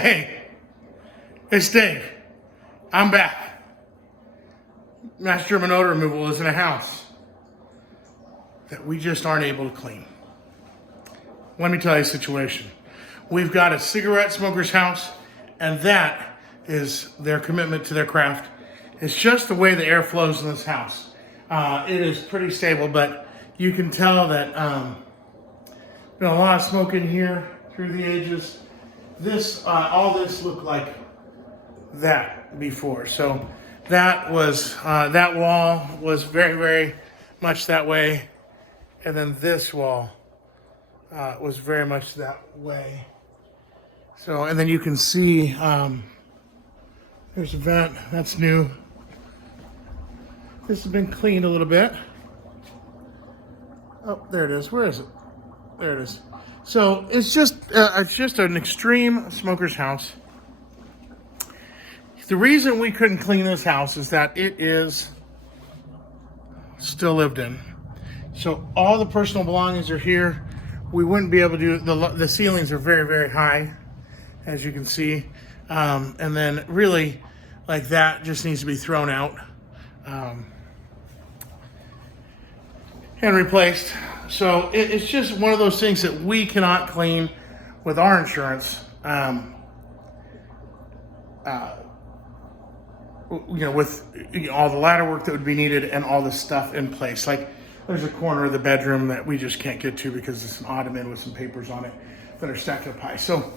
Hey, it's Dave. I'm back. Mass German odor removal is in a house that we just aren't able to clean. Let me tell you the situation. We've got a cigarette smoker's house, and that is their commitment to their craft. It's just the way the air flows in this house. It is pretty stable, but you can tell that been a lot of smoke in here through the ages. All this looked like that before. So that was, that wall was very, very much that way. And then this wall was very much that way. So, and then you can see, there's a vent, that's new. This has been cleaned a little bit. Oh, there it is. Where is it? There it is. So it's just an extreme smoker's house. The reason we couldn't clean this house is that it is still lived in. So all the personal belongings are here. We wouldn't be able to do, the ceilings are very, very high, as you can see. And then really, like that just needs to be thrown out and replaced. So it's just one of those things that we cannot clean with our insurance. With all the ladder work that would be needed and all the stuff in place. Like there's a corner of the bedroom that we just can't get to because it's an ottoman with some papers on it that are stacked up high. So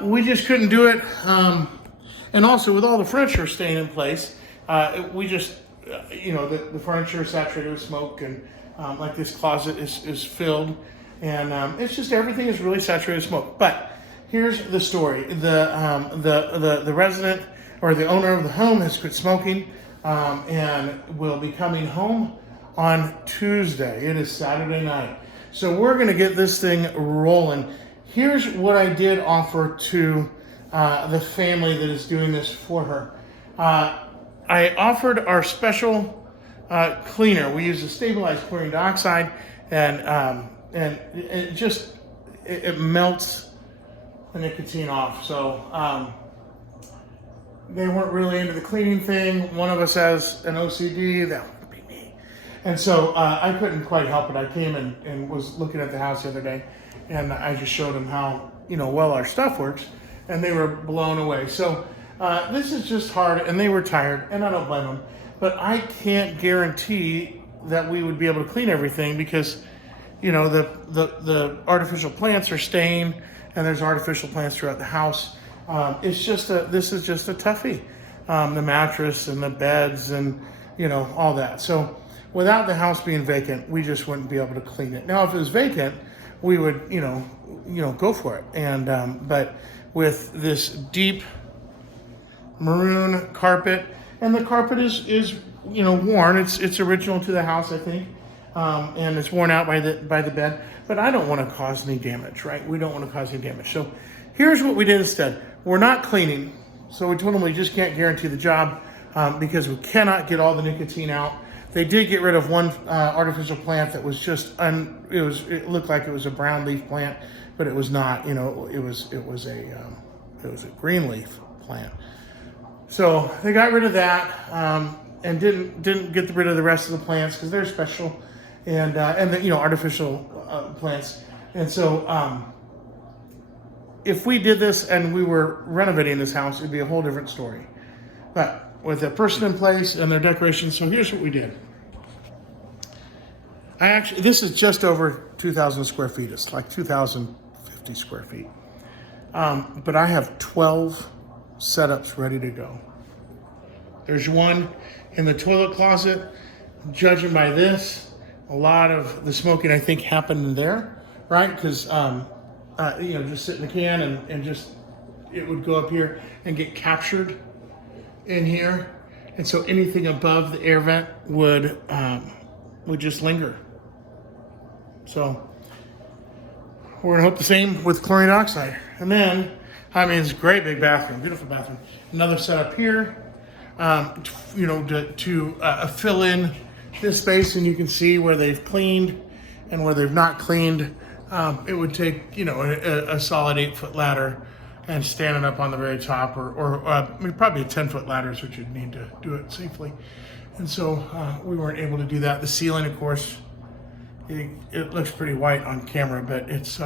we just couldn't do it. And also with all the furniture staying in place, we just, the furniture is saturated with smoke, and like this closet is filled, and it's just everything is really saturated with smoke. But here's the story: the resident or the owner of the home has quit smoking, and will be coming home on Tuesday. It is Saturday night, so we're gonna get this thing rolling. Here's what I did offer to the family that is doing this for her. I offered our special cleaner. We use a stabilized chlorine dioxide, and it melts the nicotine off. So they weren't really into the cleaning thing. One of us has an OCD, that would be me. And so I couldn't quite help it. I came and was looking at the house the other day, and I just showed them how well our stuff works, and they were blown away. So this is just hard, and they were tired, and I don't blame them. But I can't guarantee that we would be able to clean everything because, the artificial plants are staying, and there's artificial plants throughout the house. This is just a toughie. The mattress and the beds and, all that. So without the house being vacant, we just wouldn't be able to clean it. Now, if it was vacant, we would, go for it. And, but with this deep maroon carpet, and the carpet is worn. It's original to the house, I think, and it's worn out by the bed. But I don't want to cause any damage, right? We don't want to cause any damage. So here's what we did instead. We're not cleaning, so we told them we just can't guarantee the job because we cannot get all the nicotine out. They did get rid of one artificial plant that was just it looked like it was a brown leaf plant, but it was not. It was a green leaf plant. So they got rid of that and didn't get rid of the rest of the plants because they're special and the artificial plants. And so if we did this and we were renovating this house, it'd be a whole different story. But with a person in place and their decorations, so here's what we did. This is just over 2,000 square feet. It's like 2,050 square feet. But I have 12 setups ready to go. There's one in the toilet closet. Judging by this, a lot of the smoking I think happened in there, right? Because just sit in the can and just it would go up here and get captured in here, and so anything above the air vent would just linger. So we're gonna hope the same with chlorine dioxide, and then. It's a great big bathroom, beautiful bathroom. Another setup here, to fill in this space, and you can see where they've cleaned and where they've not cleaned. It would take, a solid 8-foot ladder and standing up on the very top, or probably a 10-foot ladder is what you'd need to do it safely. And so we weren't able to do that. The ceiling, of course, it looks pretty white on camera, but it's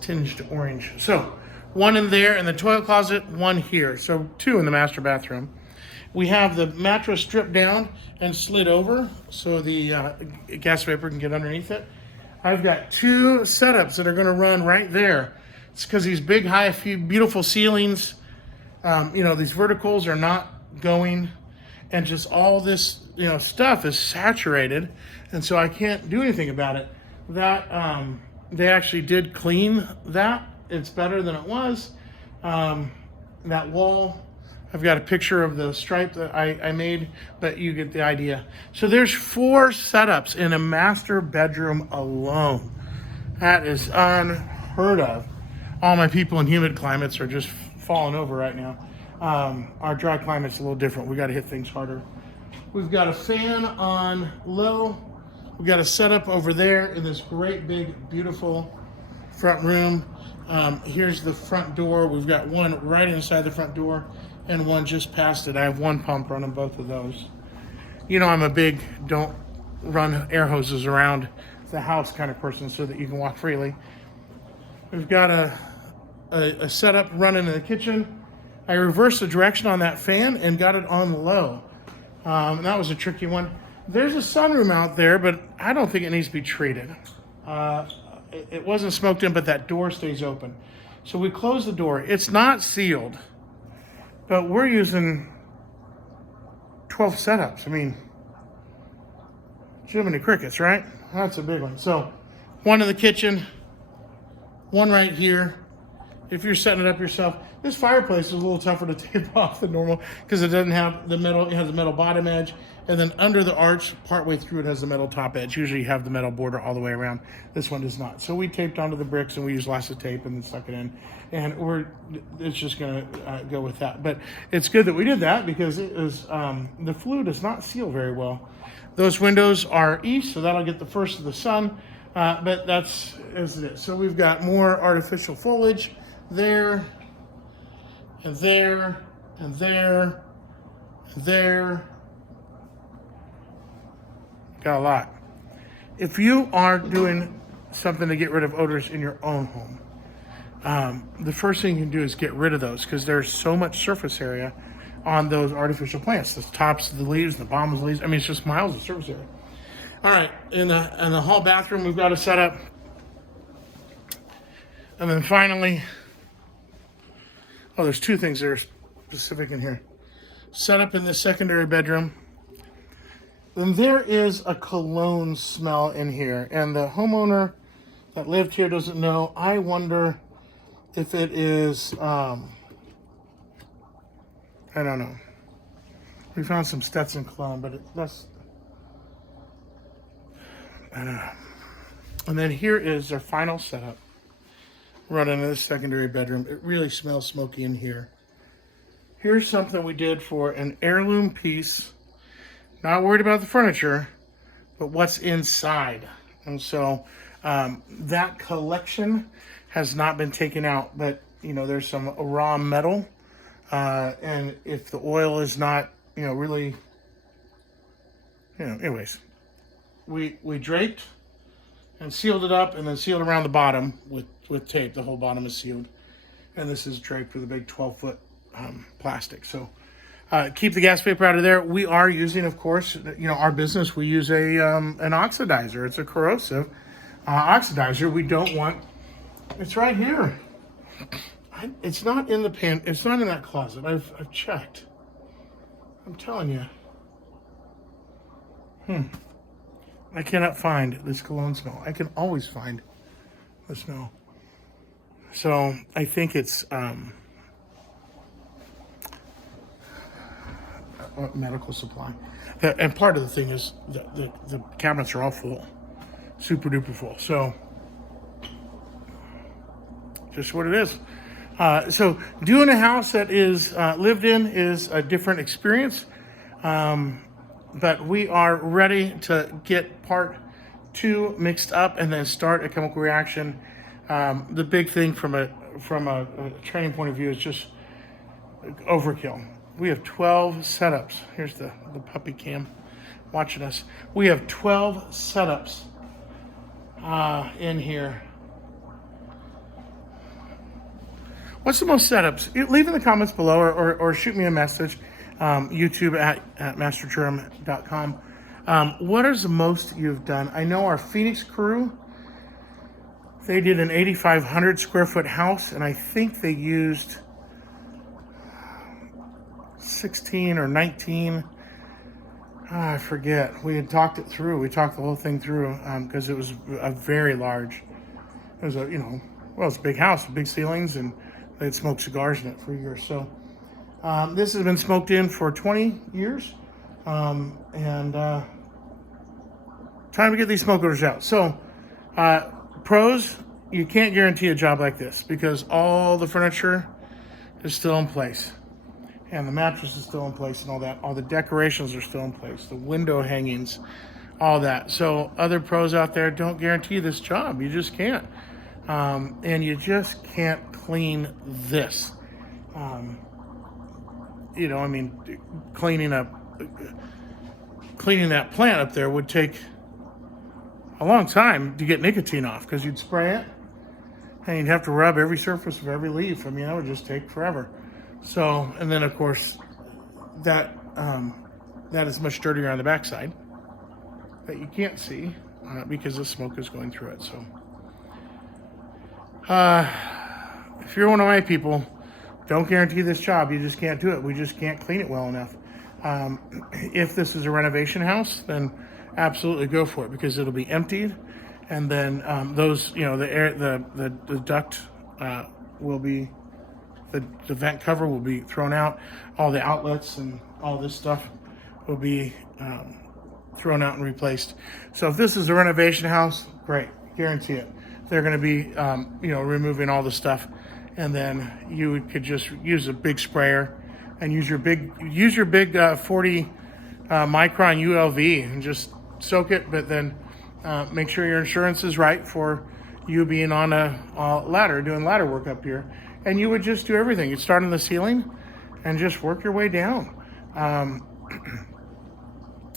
tinged orange. So one in there in the toilet closet, one here. So 2 in the master bathroom. We have the mattress stripped down and slid over so the gas vapor can get underneath it. I've got 2 setups that are going to run right there. It's because these big, high, beautiful ceilings, these verticals are not going, and just all this, stuff is saturated, and so I can't do anything about it. That they actually did clean that. It's better than it was. That wall, I've got a picture of the stripe that I made, but you get the idea. So there's 4 setups in a master bedroom alone. That is unheard of. All my people in humid climates are just falling over right now. Our dry climate's a little different. We got to hit things harder. We've got a fan on low. We've got a setup over there in this great big beautiful front room. Here's the front door. We've got one right inside the front door and one just past it. I have 1 pump running both of those. I'm a big don't run air hoses around the house kind of person so that you can walk freely. We've got a setup running in the kitchen. I reversed the direction on that fan and got it on low. That was a tricky one. There's a sunroom out there, but I don't think it needs to be treated. It wasn't smoked in, but that door stays open. So we close the door. It's not sealed, but we're using 12 setups. I mean, Jiminy Crickets, right? That's a big one. So 1 in the kitchen, 1 right here. If you're setting it up yourself, this fireplace is a little tougher to tape off than normal because it doesn't have the metal. It has a metal bottom edge, and then under the arch, partway through, it has the metal top edge. Usually you have the metal border all the way around. This one does not. So we taped onto the bricks, and we use lots of tape and then stuck it in, and it's just going to go with that. But it's good that we did that because it was the flue does not seal very well. Those windows are east, so that'll get the first of the sun. But that's as it is. So we've got more artificial foliage there, and there, and there, and there. Got a lot. If you are doing something to get rid of odors in your own home, the first thing you can do is get rid of those because there's so much surface area on those artificial plants. The tops of the leaves, the bottoms of the leaves. I mean, it's just miles of surface area. All right, in the hall bathroom, we've got a setup. And then finally, there's 2 things that are specific in here. Setup in the secondary bedroom. Then there is a cologne smell in here. And the homeowner that lived here doesn't know. I wonder if it is, I don't know. We found some Stetson cologne, but that's, I don't know. And then here is our final setup. Running in the secondary bedroom. It really smells smoky in here. Here's something we did for an heirloom piece. Not worried about the furniture, but what's inside. And so that collection has not been taken out, but there's some raw metal. And if the oil is not, really, anyways, we draped and sealed it up and then sealed around the bottom with tape. The whole bottom is sealed. And this is draped with a big 12-foot plastic. So keep the gas vapor out of there. We are using, of course, our business, we use an oxidizer. It's a corrosive oxidizer. We don't want, it's right here. It's not in the pan. It's not in that closet. I've checked. I'm telling you. I cannot find this cologne smell. I can always find the smell. So I think it's medical supply. And part of the thing is the cabinets are all full. Super duper full. So just what it is. So doing a house that is lived in is a different experience. But we are ready to get part 2 mixed up and then start a chemical reaction The big thing from a training point of view is just overkill. We have 12 setups. Here's the puppy cam watching us. We have 12 setups in here. What's the most setups? Leave in the comments below or shoot me a message. YouTube at mastergerm.com. What is the most you've done? I know our Phoenix crew, they did an 8,500 square foot house, and I think they used 16 or 19. I forget. We had talked it through. We talked the whole thing through because it was a very large. It was it's a big house with big ceilings, and they had smoked cigars in it for years. So this has been smoked in for 20 years, and time to get these smoke odors out. So pros, you can't guarantee a job like this because all the furniture is still in place. And the mattress is still in place and all that. All the decorations are still in place. The window hangings, all that. So other pros out there don't guarantee this job. You just can't. And you just can't clean this. Cleaning that plant up there would take a long time to get nicotine off because you'd spray it and you'd have to rub every surface of every leaf. I mean, that would just take forever. So, and then of course, that is much dirtier on the backside that you can't see because the smoke is going through it. So, if you're one of my people, don't guarantee this job. You just can't do it. We just can't clean it well enough. If this is a renovation house, then absolutely go for it because it'll be emptied, and then the air, the duct will be. The vent cover will be thrown out. All the outlets and all this stuff will be thrown out and replaced. So if this is a renovation house, great, guarantee it. They're going to be, removing all the stuff, and then you could just use a big sprayer and use your big 40 micron ULV and just soak it. But then make sure your insurance is right for you being on a ladder, doing ladder work up here. And you would just do everything. You'd start on the ceiling and just work your way down.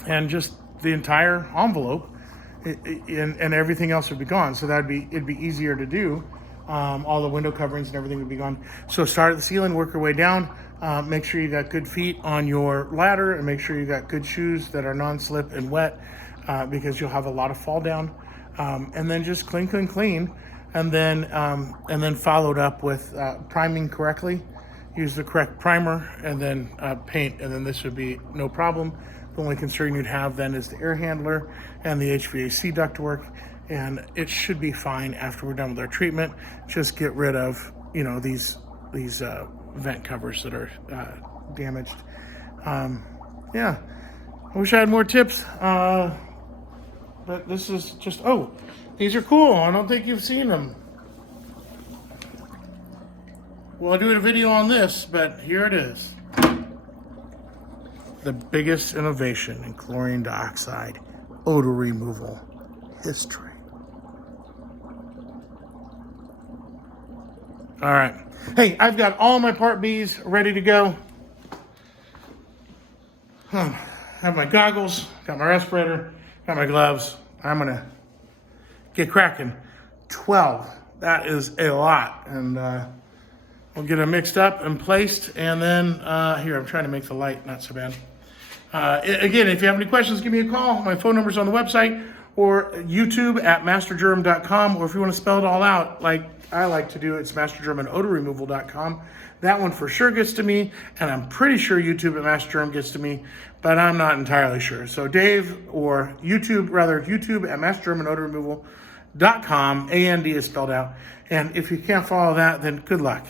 And just the entire envelope and everything else would be gone. So it'd be easier to do. All the window coverings and everything would be gone. So start at the ceiling, work your way down. Make sure you got good feet on your ladder and make sure you got good shoes that are non-slip and wet because you'll have a lot of fall down. And then just clean. And then followed up with priming correctly. Use the correct primer and then paint, and then this would be no problem. The only concern you'd have then is the air handler and the HVAC ductwork, and it should be fine after we're done with our treatment. Just get rid of these vent covers that are damaged. I wish I had more tips, but this is just these are cool. I don't think you've seen them. Well, I'll do a video on this, but here it is. The biggest innovation in chlorine dioxide odor removal history. All right. Hey, I've got all my Part Bs ready to go. Have my goggles, got my respirator, got my gloves. I'm going to get cracking. 12. That is a lot. And we'll get them mixed up and placed. And then, here, I'm trying to make the light not so bad. Again, if you have any questions, give me a call. My phone number's on the website or YouTube at mastergerm.com. Or if you want to spell it all out, like I like to do, it's mastergerm@odorremoval.com. That one for sure gets to me. And I'm pretty sure YouTube at mastergerm gets to me, but I'm not entirely sure. So Dave or YouTube at mastergerm@odorremoval.com. AND is spelled out. And if you can't follow that, then good luck.